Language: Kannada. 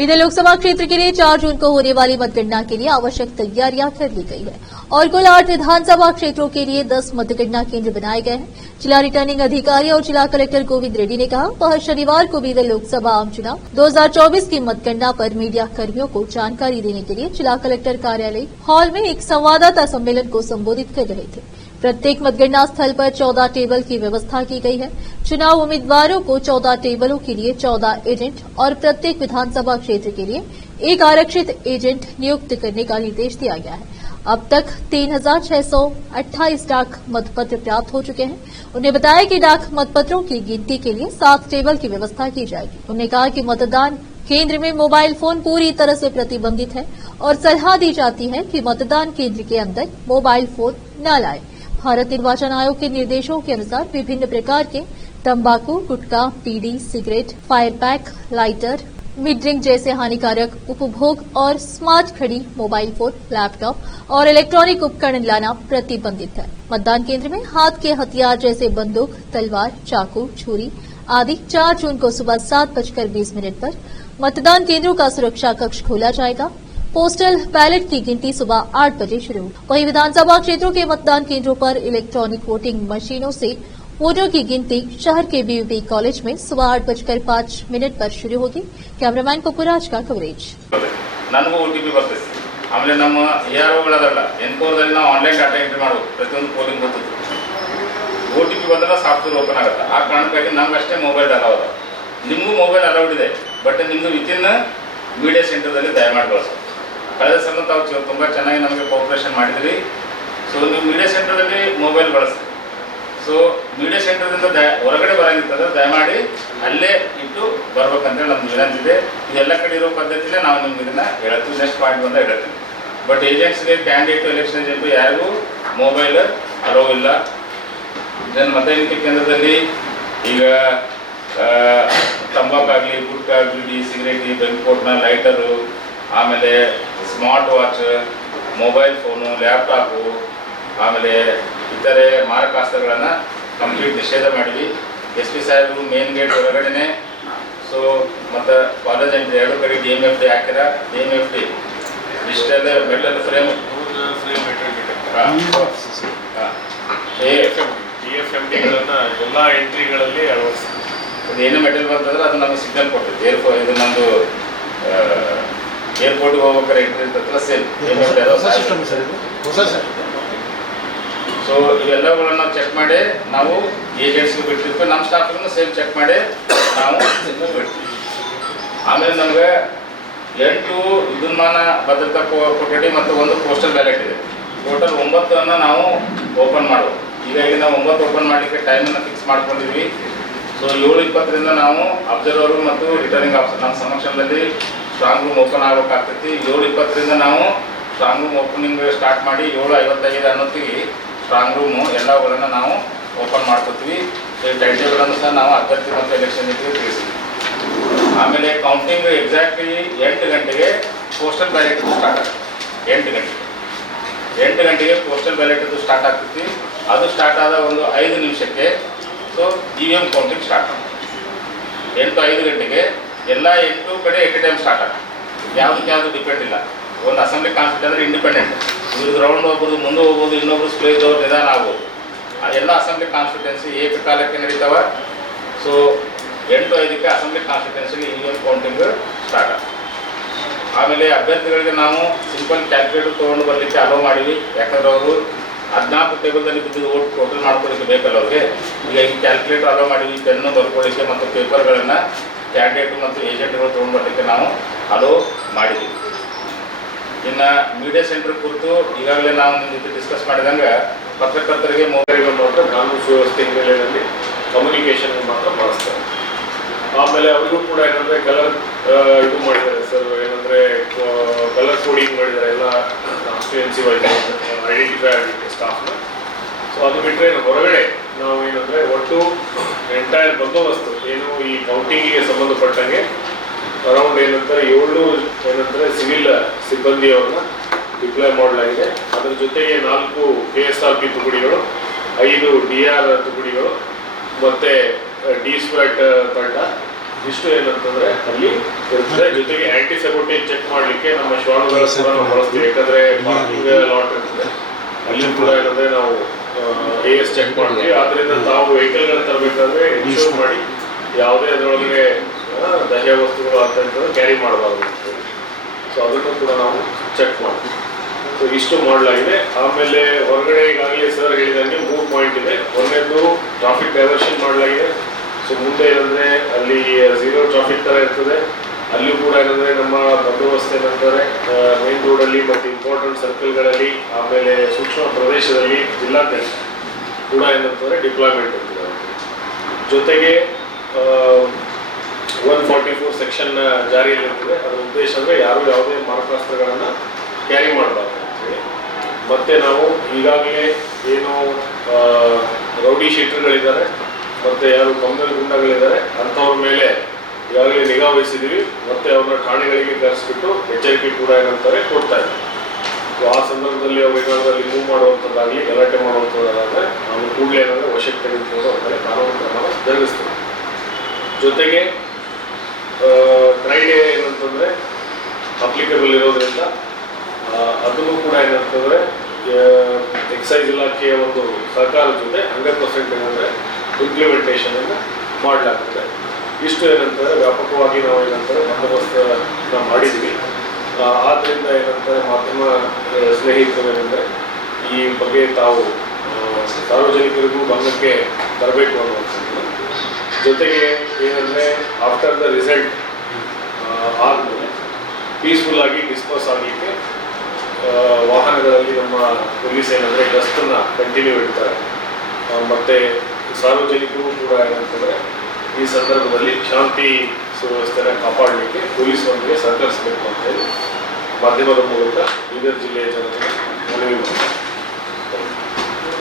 इधर लोकसभा क्षेत्र के लिए 4 जून को होने वाली मतगणना के लिए आवश्यक तैयारियां कर ली गई है और कुल 8 विधानसभा क्षेत्रों के लिए 10 मतगणना केंद्र बनाए गए हैं। जिला रिटर्निंग अधिकारी और जिला कलेक्टर गोविंद रेड्डी ने कहा, वह शनिवार को बीदर लोकसभा आम चुनाव 2024 की मतगणना पर मीडिया कर्मियों को जानकारी देने के लिए जिला कलेक्टर कार्यालय हॉल में एक संवाददाता सम्मेलन को संबोधित कर रहे थे। प्रत्येक मतगणना स्थल पर 14 टेबल की व्यवस्था की गई है। चुनाव उम्मीदवारों को 14 टेबलों के लिए 14 एजेंट और प्रत्येक विधानसभा क्षेत्र के लिए एक आरक्षित एजेंट नियुक्त करने का निर्देश दिया गया है। अब तक 3,628 डाक मतपत्र प्राप्त हो चुके हैं। उन्होंने बताया कि डाक मतपत्रों की गिनती के लिए 7 टेबल की व्यवस्था की जाएगी। उन्होंने कहा कि मतदान केंद्र में मोबाइल फोन पूरी तरह से प्रतिबंधित है और सलाह दी जाती है कि मतदान केंद्र के अंदर मोबाइल फोन न लाएं। भारत निर्वाचन आयोग के निर्देशों के अनुसार विभिन्न प्रकार के तंबाकू, gutkha, beedi, cigarette, fire pack, lighter, मिड ड्रिंक जैसे हानिकारक उपभोग और स्मार्ट घड़ी, मोबाइल फोन, लैपटॉप और इलेक्ट्रॉनिक उपकरण लाना प्रतिबंधित है। मतदान केंद्र में हाथ के हथियार जैसे बंदूक, तलवार, चाकू, छुरी आदि 4 जून को सुबह 7:20 पर मतदान केंद्रों का सुरक्षा कक्ष खोला जाएगा। पोस्टल बैलेट की गिनती सुबह 8 बजे शुरू होगी। वहीं विधानसभा क्षेत्रों के मतदान केंद्रों पर इलेक्ट्रॉनिक वोटिंग मशीनों से वोटों की गिनती शहर के बीयूबी कॉलेज में सुबह 8:05 पर शुरू होगी। कैमरामैन पपुराज का कवरेज। ನನಗೂ OTP ಬರ್ತದೆ. ಆಮೇಲೆ ನಮ್ಮ AROಗಳದಲ್ಲ ಎನ್ಕೋರ್ದಲ್ಲಿ ನಾವು ಆನ್ಲೈನ್ ಡಾಟಾ ಎಂಟ್ರಿ ಮಾಡಬೇಕು. ಪ್ರತಿಯೊಂದು ಪೋಲಿಂಗ್ ಬರ್ತದೆ. OTP ಬಂದ್ರೆ ಸಾಫ್ಟ್ವೇರ್ ಓಪನ್ ಆಗುತ್ತೆ. ಆ ಕಾರಣಕ್ಕಾಗಿ ನಮ್ಗೆ ಅಷ್ಟೇ ಮೊಬೈಲ್ ಅಲೌ ಇದೆ. ನಿಮಗೂ ಮೊಬೈಲ್ ಅಲೌಡ್ ಇದೆ, ಬಟ್ ನಿಮ್ದು ವಿತಿನ್ ಮೀಡಿಯಾ ಸೆಂಟರ್ದಲ್ಲಿ ದಯಮಾಡಿ ಬಳಸಿ. ಕಳೆದ ಸಲ ತಾವು ತುಂಬ ಚೆನ್ನಾಗಿ ನಮಗೆ ಕೋಆಪರೇಷನ್ ಮಾಡಿದ್ರಿ. ಸೊ ನೀವು ಮೀಡಿಯಾ ಸೆಂಟರ್ದಲ್ಲಿ ಮೊಬೈಲ್ ಬಳಸಿ. ಸೊ ಮೀಡಿಯಾ ಸೆಂಟರ್ದಿಂದ ಹೊರಗಡೆ ಬರೋಂಗಿರ್ತದೆ, ದಯಮಾಡಿ ಅಲ್ಲೇ ಇಟ್ಟು ಬರ್ಬೇಕಂತೇಳಿ ನಮ್ಗೆ ವಿನಂತಿ ಇದೆ. ಇದೆಲ್ಲ ಕಡೆ ಇರೋ ಪದ್ಧತಿಲೇ ನಾವು ನಿಮ್ಗೆ ಇದನ್ನು ಹೇಳ್ತೀವಿ. ನೆಕ್ಸ್ಟ್ ಪಾಯಿಂಟ್ ಬಂದ ಹೇಳ್ತೀವಿ. ಬಟ್ ಏಜೆಂಟ್ಸ್ಗೆ, ಕ್ಯಾಂಡಿಡೇಟ್, ಎಲೆಕ್ಷನ್ ಏಜೆಂಟು ಯಾರಿಗೂ ಮೊಬೈಲ್ ಅಲೋ ಇಲ್ಲ. ದೆನ್ ಮತ ಎಣಿಕೆ ಕೇಂದ್ರದಲ್ಲಿ ಈಗ ತಂಬಾಕಾಗಲಿ, ಗುಟ್ಕಾ, ಬೀಡಿ, ಸಿಗರೇಟಿ, ಬೆಂಕಿಪೊಟ್ನ, ಲೈಟರು, ಆಮೇಲೆ smart watch, mobile phone, laptop, ಆಮೇಲೆ ಇತರೆ ಮಾರಕಾಸ್ತ್ರಗಳನ್ನು ಕಂಪ್ಲೀಟ್ ನಿಷೇಧ ಮಾಡಿದ್ವಿ. SP ಸಾಹೇಬರು ಮೇನ್ ಗೇಟ್ ಹೊರಗಡೆನೆ. ಸೊ ಮತ್ತು ಕಾಲೇಜ್ ಎಂಟ್ರಿ ಎರಡು ಕಡೆ DMFD ಹಾಕಿರ. DMFD ಡಿಜಿಟಲ್ ಮೆಟಲ್ ಫ್ರೇಮ್ DFMDಗಳನ್ನು ಎಲ್ಲ ಎಂಟ್ರಿಗಳಲ್ಲಿ ಅಳವಡಿಸ್ತೀವಿ. ಅದು ಏನೇ ಮೆಟಲ್ ಬರ್ತಂದ್ರೆ ಅದು ನಮಗೆ ಸಿಗ್ನಲ್ ಕೊಡ್ತದೆ. ಇದು ನಮ್ಮದು ಏರ್ಪೋರ್ಟ್ಗೆ ಹೋಗ್ಬೇಕಾದ್ರೆ ಎಂಟ್ರಿ ಇರ್ತದಲ್ಲ, ಸೇಮ್ ಸೊ ಇವೆಲ್ಲಗಳನ್ನು ನಾವು ಚೆಕ್ ಮಾಡಿ ನಾವು ಏಜೆಂಟ್ಸ್ಗೆ ಬಿಡ್ತಿರ್ತೀವಿ. ನಮ್ಮ ಸ್ಟಾಫ್ಗೂ ಸೇಮ್ ಚೆಕ್ ಮಾಡಿ ನಾವು ಬಿಡ್ತೀವಿ. ಆಮೇಲೆ ನಮಗೆ 8 ವಿದ್ಯುನ್ಮಾನ ಭದ್ರತಾ ಕೊಠಡಿ ಮತ್ತು 1 ಪೋಸ್ಟಲ್ ಬ್ಯಾಲೆಟ್ ಇದೆ. ಟೋಟಲ್ 9 ನಾವು ಓಪನ್ ಮಾಡುವ. ಹೀಗಾಗಿ ನಾವು 9 ಓಪನ್ ಮಾಡಲಿಕ್ಕೆ ಟೈಮನ್ನು ಫಿಕ್ಸ್ ಮಾಡ್ಕೊಂಡಿದ್ವಿ. ಸೊ 7:20ರಿಂದ ನಾವು ಅಬ್ಸರ್ವರು ಮತ್ತು ರಿಟರ್ನಿಂಗ್ ಆಫೀಸರ್ ನಮ್ಮ ಸಮಕ್ಷಮದಲ್ಲಿ ಸ್ಟ್ರಾಂಗ್ ರೂಮ್ ಓಪನ್ ಆಗಬೇಕಾಗ್ತೈತಿ. 7:20ರಿಂದ ನಾವು ಸ್ಟ್ರಾಂಗ್ ರೂಮ್ ಓಪನಿಂಗ್ ಸ್ಟಾರ್ಟ್ ಮಾಡಿ 7:55 ಅನ್ನೋತ್ತಿಗೆ ಸ್ಟ್ರಾಂಗ್ ರೂಮು ಎಲ್ಲವುಗಳನ್ನು ನಾವು ಓಪನ್ ಮಾಡ್ಕೊತೀವಿ. ಈ ಟೈಮ್ ಟೇಬಲನ್ನು ಸಹ ನಾವು ಅಭ್ಯರ್ಥಿ ಮತ್ತು ಎಲೆಕ್ಷನ್ ತಿಳಿಸ್ತೀವಿ. ಆಮೇಲೆ ಕೌಂಟಿಂಗ್ ಎಕ್ಸಾಕ್ಟ್ಲಿ 8 ಗಂಟೆಗೆ ಪೋಸ್ಟಲ್ ಬ್ಯಾಲೆಟ್ ಸ್ಟಾರ್ಟ್ ಆಗ್ತದೆ. 8 ಗಂಟೆಗೆ ಪೋಸ್ಟಲ್ ಬ್ಯಾಲೆಟ್ ಸ್ಟಾರ್ಟ್ ಆಗ್ತೈತಿ. ಅದು ಸ್ಟಾರ್ಟ್ ಆದ ಒಂದು 5 ನಿಮಿಷಕ್ಕೆ ಸೊ EVM ಕೌಂಟಿಂಗ್ ಸ್ಟಾರ್ಟ್ ಆಗ್ತದೆ. 8:05 ಗಂಟೆಗೆ ಎಲ್ಲ 8 ಕಡೆ ಎಟ್ ಟೈಮ್ ಸ್ಟಾರ್ಟ್ ಆಗ್ತದೆ. ಯಾವುದು ಡಿಪೆಂಡ್ ಇಲ್ಲ. ಒಂದು ಅಸೆಂಬ್ಲಿ ಕಾನ್ಸ್ಟಿಟ್ಯೂಟ್ ಅಂದರೆ ಇಂಡಿಪೆಂಡೆಂಟ್. ಇವ್ರದ್ದು ರೌಂಡ್ ಹೋಗ್ಬೋದು, ಮುಂದೆ ಹೋಗ್ಬೋದು, ಇನ್ನೊಬ್ರು ಸ್ಪ್ಲೇಸ್ ಅವ್ರು ನಿಧಾನ ಆಗ್ಬೋದು. ಎಲ್ಲ ಅಸೆಂಬ್ಲಿ ಕಾನ್ಸ್ಟಿಟ್ಯೂನ್ಸಿ ಏಕಕಾಲಕ್ಕೆ ನಡೀತಾವೆ. ಸೊ 8:05ಕ್ಕೆ ಅಸೆಂಬ್ಲಿ ಕಾನ್ಸ್ಟಿಟ್ಯೂನ್ಸಿಲಿ EVM ಕೌಂಟಿಂಗ್ ಸ್ಟಾರ್ಟ್ ಆಗ್ತದೆ. ಆಮೇಲೆ ಅಭ್ಯರ್ಥಿಗಳಿಗೆ ನಾವು ಸಿಂಪಲ್ ಕ್ಯಾಲ್ಕುಲೇಟರ್ ತೊಗೊಂಡು ಬರಲಿಕ್ಕೆ ಅಲೋ ಮಾಡಿವಿ. ಯಾಕಂದ್ರೆ ಅವರು 14 ಟೇಬಲ್ದಲ್ಲಿ ಬಿದ್ದು ಓಟ್ ಟೋಟಲ್ ಮಾಡ್ಕೊಳ್ಳಿಕ್ಕೆ ಬೇಕಲ್ಲ ಅವ್ರಿಗೆ. ಈಗ ಈ ಕ್ಯಾಲ್ಕುಲೇಟರ್ ಅಲೋ ಮಾಡಿವಿ. ಪೆನ್ನು ಬರ್ಕೊಳ್ಳಿಕ್ಕೆ ಮತ್ತು ಪೇಪರ್ಗಳನ್ನು ಕ್ಯಾಂಡಿಡೇಟು ಮತ್ತು ಏಜೆಂಟ್ಗಳು ತೊಗೊಂಡು ಬರಲಿಕ್ಕೆ ನಾವು ಅಲೋ ಮಾಡಿದ್ದೀವಿ. ಇನ್ನು ಮೀಡಿಯಾ ಸೆಂಟರ್ ಕುರಿತು ಈಗಾಗಲೇ ನಾವು ನಿಮ್ಮ ಜೊತೆ ಡಿಸ್ಕಸ್ ಮಾಡಿದಂಗೆ ಪತ್ರಕರ್ತರಿಗೆ ಮೊಬೈಲ್ಗಳು ಮಾತ್ರ ಕಾನೂನು ಸುವ್ಯವಸ್ಥೆ ಹಿನ್ನೆಲೆಯಲ್ಲಿ ಕಮ್ಯುನಿಕೇಷನ್ ಮಾತ್ರ ಬಳಸ್ತಾರೆ. ಆಮೇಲೆ ಅವರಿಗೂ ಕೂಡ ಏನಂದರೆ ಕಲರ್ ಇದು ಮಾಡಿದ್ದಾರೆ ಸರ್, ಏನಂದರೆ ಕಲರ್ ಕೋಡಿಂಗ್ ಮಾಡಿದ್ದಾರೆ ಎಲ್ಲ ಕಾನ್ಸ್ಟಿಟ್ಯೂನ್ಸಿ ವೈಸ್ ಐಡೆಂಟಿಫೈ ಆಗಿರುತ್ತೆ ಸ್ಟಾಫ್ನ. ಸೊ ಅದು ಬಿಟ್ಟರೆ ಹೊರಗಡೆ ನಾವು ಏನಂದರೆ ಒಟ್ಟು ಎಂಟೈರ್ ಬಂದೋಬಸ್ತು ಏನು ಈ ಕೌಂಟಿಂಗಿಗೆ ಸಂಬಂಧಪಟ್ಟಂಗೆ ಅರೌಂಡ್ ಏನಂತಾರೆ 700 ಸಿವಿಲ್ ಸಿಬ್ಬಂದಿಯವ್ರನ್ನ ಡಿಪ್ಲಾಯ್ ಮಾಡಲಾಗಿದೆ. ಅದರ ಜೊತೆಗೆ 4 KSRP ತುಕಡಿಗಳು, 5 DR ತುಕಡಿಗಳು ಮತ್ತು D-SWAT ತಂಡ ಇಷ್ಟು ಏನಂತಂದ್ರೆ ಅಲ್ಲಿ ಇರ್ತದೆ. ಜೊತೆಗೆ ಆಂಟಿ ಸೆಬೋಟೇಜ್ ಚೆಕ್ ಮಾಡಲಿಕ್ಕೆ ನಮ್ಮ ಶ್ವಾನಗಳು ಕೂಡ ನಾವು ಬಳಸ್ತೀವಿ. ಯಾಕಂದ್ರೆ ಪಾರ್ಕಿಂಗ್ ಲಾಟ್ ಇರ್ತದೆ, ಅಲ್ಲಿ ಕೂಡ ಏನಂದ್ರೆ ನಾವು AS ಚೆಕ್ ಮಾಡ್ತೀವಿ. ಆದ್ರಿಂದ ತಾವು ವೆಹಿಕಲ್ಗಳನ್ನ ತರಬೇಕಾದ್ರೆ ಇನ್ಶೂರ್ ಮಾಡಿ ಯಾವುದೇ ಅದರೊಳಗೆ ದಹ್ಯ ವಸ್ತುಗಳು ಅಂತ ಕ್ಯಾರಿ ಮಾಡಬಾರ್ದು. ಸೊ ಅದನ್ನು ಕೂಡ ನಾವು ಚೆಕ್ ಮಾಡ್ತೀವಿ. ಸೊ ಇಷ್ಟು ಮಾಡಲಾಗಿದೆ. ಆಮೇಲೆ ಹೊರಗಡೆ ಈಗಾಗಲೇ ಸರ್ ಹೇಳಿದಂಗೆ 3 ಪಾಯಿಂಟ್ ಇದೆ. ಒಂದನೇದು ಟ್ರಾಫಿಕ್ ಡೈವರ್ಷನ್ ಮಾಡಲಾಗಿದೆ. ಸೊ ಮುಂದೆ ಏನಂದರೆ ಅಲ್ಲಿ 0 ಟ್ರಾಫಿಕ್ ಥರ ಇರ್ತದೆ. ಅಲ್ಲಿಯೂ ಕೂಡ ಏನಂದರೆ ನಮ್ಮ ಬಂದೋಬಸ್ತ್ ಏನಂತಾರೆ ಮೇನ್ ರೋಡಲ್ಲಿ ಮತ್ತು ಇಂಪಾರ್ಟೆಂಟ್ ಸರ್ಕಲ್ಗಳಲ್ಲಿ, ಆಮೇಲೆ ಸೂಕ್ಷ್ಮ ಪ್ರದೇಶದಲ್ಲಿ ಜಿಲ್ಲಾಡಳಿತ ಕೂಡ ಏನಂತಾರೆ ಡಿಪ್ಲಾಯ್ಮೆಂಟ್ ಇರ್ತದೆ. ಜೊತೆಗೆ 144 ಸೆಕ್ಷನ್ ಜಾರಿಯಲ್ಲಿರ್ತದೆ. ಅದರ ಉದ್ದೇಶ ಅಂದರೆ ಯಾರು ಯಾವುದೇ ಮಾರಕಾಸ್ತ್ರಗಳನ್ನು ಕ್ಯಾರಿ ಮಾಡಬಾರ್ದು ಅಂತೇಳಿ. ಮತ್ತು ನಾವು ಈಗಾಗಲೇ ಏನು ರೌಡಿ ಶೀಟರ್ಗಳಿದ್ದಾರೆ ಮತ್ತು ಯಾರು ಕಮ್ಯುನಲ್ ಗುಂಡಗಳಿದ್ದಾರೆ ಅಂಥವ್ರ ಮೇಲೆ ಈಗಾಗಲೇ ನಿಗಾ ವಹಿಸಿದ್ದೀವಿ. ಮತ್ತು ಅವ್ರನ್ನ ಠಾಣೆಗಳಿಗೆ ಕರೆಸಿಬಿಟ್ಟು ಎಚ್ಚರಿಕೆ ಕೂಡ ಏನಂತಾರೆ ಕೊಡ್ತಾ ಇದ್ದೀವಿ. ಸೊ ಆ ಸಂದರ್ಭದಲ್ಲಿ ಅವ್ರು ಏನಾದರೂ ರಿಮೂವ್ ಮಾಡುವಂಥದ್ದಾಗಲಿ ಗಲಾಟೆ ಮಾಡುವಂಥದ್ದಾದರೆ ನಾವು ಕೂಡಲೇ ಏನಾದರೆ ವಶಕ್ಕೆ ತೆಗೆದುಕೊಂಡು ಅವ್ರ ಮೇಲೆ ಕಾನೂನು ಕ್ರಮ ಜರುಗಿಸ್ತೀವಿ. ಜೊತೆಗೆ ಡ್ರೈ ಡೇ ಏನಂತಂದರೆ ಅಪ್ಲಿಕೇಬಲ್ ಇರೋದ್ರಿಂದ ಅದನ್ನು ಕೂಡ ಏನಂತಂದರೆ ಎಕ್ಸೈಸ್ ಇಲಾಖೆಯ ಒಂದು ಸಹಕಾರದ ಜೊತೆ 100% ಏನಂದರೆ ಇಂಪ್ಲಿಮೆಂಟೇಷನನ್ನು ಮಾಡಲಾಗ್ತದೆ. ಇಷ್ಟು ಏನಂತಾರೆ ವ್ಯಾಪಕವಾಗಿ ನಾವು ಏನಂತಾರೆ ಬಂದೋಬಸ್ತನ್ನು ಮಾಡಿದ್ವಿ. ಆದ್ದರಿಂದ ಏನಂತಾರೆ ಮಾಧ್ಯಮ ಸ್ನೇಹಿತರು ಏನಂದರೆ ಈ ಬಗ್ಗೆ ತಾವು ಸಾರ್ವಜನಿಕರಿಗೂ ಗಮನಕ್ಕೆ ತರಬೇಕು ಅನ್ನುವಂಥದ್ದು. ಜೊತೆಗೆ ಏನಂದರೆ ಆಫ್ಟರ್ ದ ರಿಸಲ್ಟ್ ಆದಮೇಲೆ ಪೀಸ್ಫುಲ್ ಆಗಿ ಡಿಸ್ಪೋಸ್ ಆಗಲಿಕ್ಕೆ ವಾಹನಗಳಲ್ಲಿ ನಮ್ಮ ಪೊಲೀಸ್ ಏನಂದರೆ ಗಸ್ತನ್ನು ಕಂಟಿನ್ಯೂ ಇಡ್ತಾರೆ. ಮತ್ತು ಸಾರ್ವಜನಿಕರು ಕೂಡ ಏನಂತಂದರೆ ಈ ಸಂದರ್ಭದಲ್ಲಿ ಶಾಂತಿ ಸುವ್ಯವಸ್ಥೆನ ಕಾಪಾಡಲಿಕ್ಕೆ ಪೊಲೀಸರೊಂದಿಗೆ ಸಹಕರಿಸಬೇಕು ಅಂತ ಹೇಳಿ ಮಾಧ್ಯಮದ ಮೂಲಕ ಬೀದರ್ ಜಿಲ್ಲೆಯ ಜನತೆಗೆ ಮನವಿ